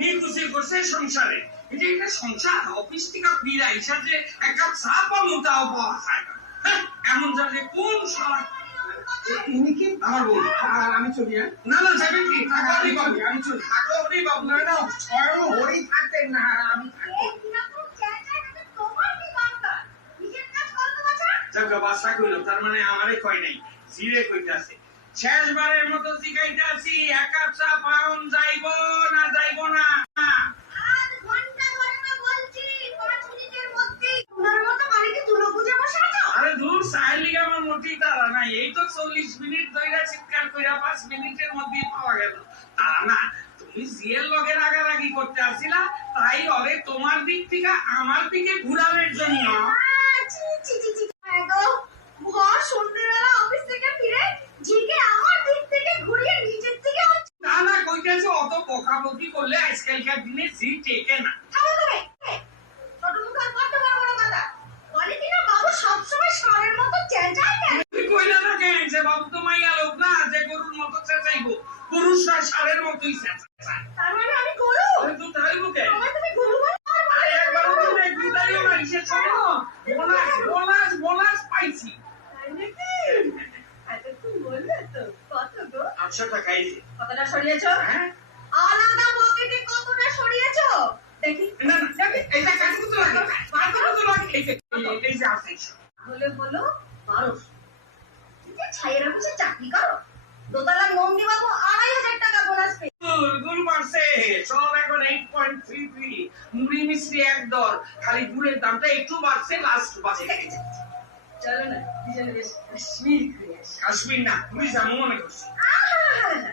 নিকুচি করছে সংসারে। এটা একটা সংসার, অফিস থেকে ফিরা হিসাবে এক কাপ চা পাবো তাও পাওয়া যায় না। এমন যাবে কোন সারা ইনি কি আমার বউ। আমি চলি। না না যাবেন কি? টাকা নেই বাবু, আমি চলি। টাকা নেই বাবু। না না স্বয়ং হরি থাকতেন না, আমি বাসা কইল তার মানে আমারে কয় নাই, জিরে কইতাছে। শেষবারের মতো জিগাইতাছি, এক কাপ চা পাউন যাইব না যাইব না? আরে দূর চায়ের লিগে আমার মোটেই তারা নাই। এই তো 40 মিনিট ধরে চিৎকার কইরা 5 মিনিটের মধ্যে পাওয়া গেল। তারা না, তুমি জিয়ের লগে রাগারাগি করতে আসিলা, তাই ওরে তোমার দিক থেকে আমার দিকে ঘুরানোর জন্য। সন্ধ্যেবেলা অফিস থেকে ফিরে জিকে আমার দিক থেকে ঘুরিয়ে নিজের দিকে না না কইতেছে অত বকাবকি করলে আজকালকার দিনে জি টেকে না। থামো তুমি। ছোট মুখার কত বড় বড় কথা বলে কিনা বাবু সবসময় ষাঁড়ের মতো চেঁচায় কেন? তুমি কইলা না কেন যে বাবু তো মাইয়া লোক না যে গরুর মতো চেঁচাইবো? পুরুষরা ষাঁড়ের মতোই চেঁচায়। তার মানে আমি গরু? আরে তুই তাই মুখে আমার তুমি গরু বলো? আরে একবার তুমি গুদাইও না ইসে ছোট বোনাস বোনাস বোনাস পাইছি। তাই নাকি? এতক্ষণ বললে তো কত গো? 800 টাকা আইছে। কতটা সরিয়েছো? হ্যাঁ আলাদা পকেটে কতটা সরিয়েছো দেখি। না না দেখি এটা কাটু তো লাগে, কাটু তো লাগে। এই যে আছে বলে বলো 1200। তুমি ছাইয়ের অফিসে চাকরি করো, দোতলা নন্দী বাবু 2500 টাকা বোনাস পেয়ে। গুল মারছে সব এখন 8.33। মুড়ি মিষ্টি এক দর, খালি গুড়ের দামটা একটু বাড়ছে, লাস্ট বাজে গেছে। চলো না দুজনে বেশ কাশ্মীর ঘুরে আসি। কাশ্মীর না তুমি জানো মনে করছি।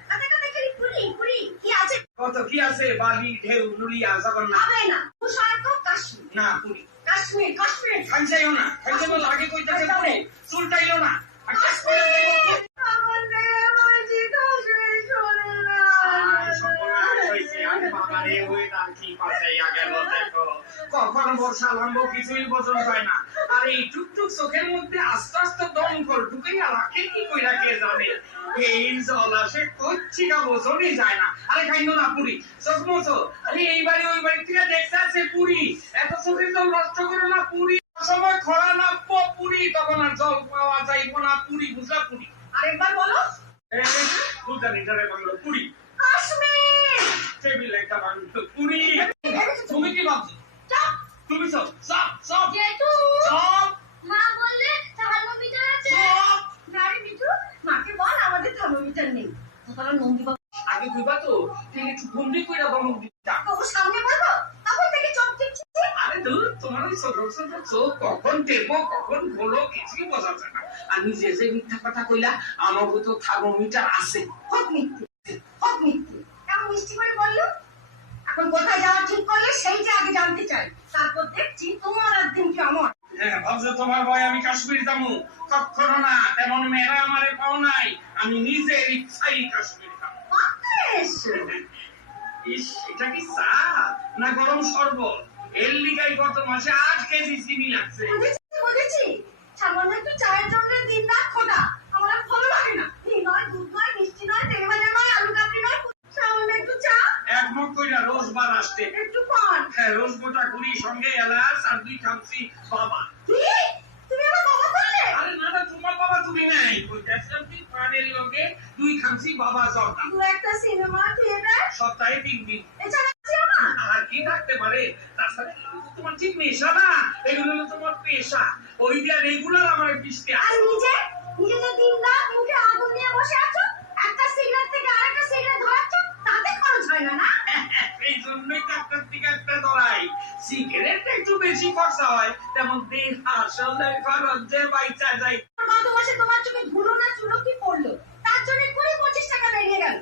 কথা কথা খালি পুরি পুরি কি আছে? কত কি আছে? বালি ঢেউ নুলিয়া যাবেন না? হবে না, তুষার্ক কাশ্মীর। না পুরি কাশ্মীর কাশ্মীর খাইছাইও না, খাইছাইও লাগে কইতাছে পুরি চুলটাইও না। আর কাজ করে দেবো আমার মেয়ে বলছি কাশ্মীর শোনে না। কখন বর্ষা লাম্ব কিছুই বোঝন যায় না। আর এই টুকটুক চোখের মধ্যে আস্তে আস্তে দমকল ঢুকাইয়া রাখে কি কইরা কে জানে। এই জল আসে কচ্ছি কা বোঝনই যায় না। আরে খাইল না পুরি চোখ মোছো। আরে এই বাড়ি ওই বাড়ি থেকে দেখতে আছে পুরি, এত চোখের জল নষ্ট করো না পুরি। সময় খরা নামব পুরি, তখন আর জল পাওয়া যাইব না পুরি, বুঝলা পুরি? আরেকবার বলো। দুটারে বাংলো পুরি, কাশ্মীর টেবিল একটা বাংলো পুরি। তুমি কি ভাবছো? চপ তুমি সব সব সব জেঠু সব মা বললে থার্মোমিটার আছে। সব নারে মিঠু মাকে বল আমাদের থার্মোমিটার নেই। দোতলা নন্দী বাবু আগে কইবা তো তুমি একটু বন্দি কইরা বমক দিতা। বাবু সামনে বলবো তখন থেকে চপ চিপছি। আরে দূর তোমার ওই ছোট ছোট চোখ কখন টেপো কখন বলো কিছুই বোঝা যায় না। আমি যে যে মিথ্যা কথা কইলা, আমার তো থার্মোমিটার আছে। হোক মিথ্যে হোক মিথ্যে এমন মিষ্টি করে বললো। এখন কোথায় যাওয়া ঠিক করলে সেইটা আগে জানতে চাই, তারপর দেখছি তোমার আর দিন কি আমার। হ্যাঁ ভাবছো তোমার ভয় আমি কাশ্মীর যাবো? কখনো না, তেমন মেয়েরা আমারে পাও নাই। আমি নিজের ইচ্ছাই কাশ্মীর যাবো। বাপেশ ইস, এটা কি চা না গরম শরবত? এর লিগাই গত মাসে 8 কেজি চিনি লাগছে। বুঝেছি সামান্য একটু চায়ের জন্য দিন রাত খোটা আমার আর ভালো লাগে না। ঘি নয় দুধ নয় মিষ্টি নয় তেলে ভাজা নয় আলু কাবলি নয়, সামান্য একটু চা এক মগ কইরা রোজ বার আসতে। একটু পান। হ্যাঁ রোজ গোটা কুড়ি সঙ্গে এলাচ আর 2 খামচি বাবা। কি তুমি আমার বাবা করলে? আরে না না তোমার বাবা তুমি নাই, কইতাছিলাম কি পানের লগে 2 খামচি বাবা জর্দা। দু একটা সিনেমা থিয়েটার সপ্তাহে 3 দিন। এছাড়া ছিল না। আর কি থাকতে পারে? তাছাড়া তোমার ঠিক নেশা না, এগুলো হলো তোমার পেশা। ওই দিয়া রেগুলার আমার পিছতে আর নিজে নিজে যে দিন রাত মুখে আগুন নিয়ে বসে আছো, একটা সিগারেট থেকে আরেকটা সিগারেট ধরাচ্ছ, তাতে খরচ হয় না না? এই জন্যই তো আপনার থেকে একটা ধরাই। সিগারেটটা একটু বেশি খরচা হয়, তেমন দেহ আসলে খরচ যে বাইচা যায়। গত মাসে তোমার চোখে ধুলো না চুলো কি পড়লো, তার জন্য 20-25 টাকা বেরিয়ে গেল।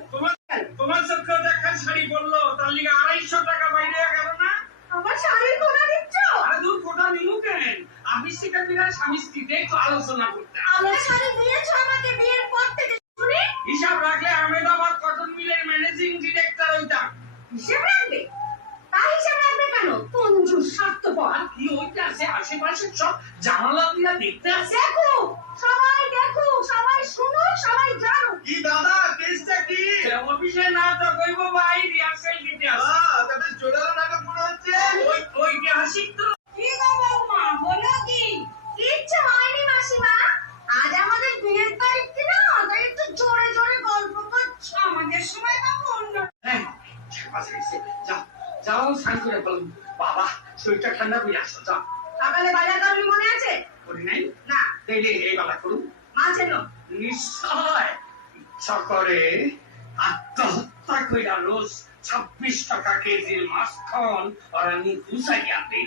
তোমার চোখেও দেখার শাড়ি পরলো, তার লিগে 250 টাকা বাইরে গেল না? আমার শাড়ির কোনা দিচ্ছ? আরে দূর কোটা নিমু কেন? আমি শিকারীরা স্বামী স্ত্রীতে একটু আলোচনা করতে। আমার শাড়ি দিয়েছো আমাকে বিয়ের পর থেকে শুনি। হিসাব রাখলে আহমেদাবাদ কটন মিলের ম্যানেজিং ডিরেক্টর হইতাম। হিসেব রাখবে? তা হিসেব রাখবে কেন? কঞ্জুস স্বার্থপর। কি হইতে আছে আশেপাশে সব জানালা দিয়া দেখতে আছে। দেখো সবাই শুনো সবাই জানো। কি দাদা কেসটা কি? অফিসে না তো কইবো ভাই রিহার্সাল দিতে আছে। স্নান করে বলুন বাবা শরীরটা ঠান্ডা হয়ে আসো যা সকালে বাজার করবি মনে আছে? করি নাই না। তাইলে এই বেলা করুন মাছ এলো? নিশ্চয় ইচ্ছা করে আত্মহত্যা কইরা রোজ 26 টাকা কেজির মাছ খাওয়ান আর আমি বুঝাইয়া দিই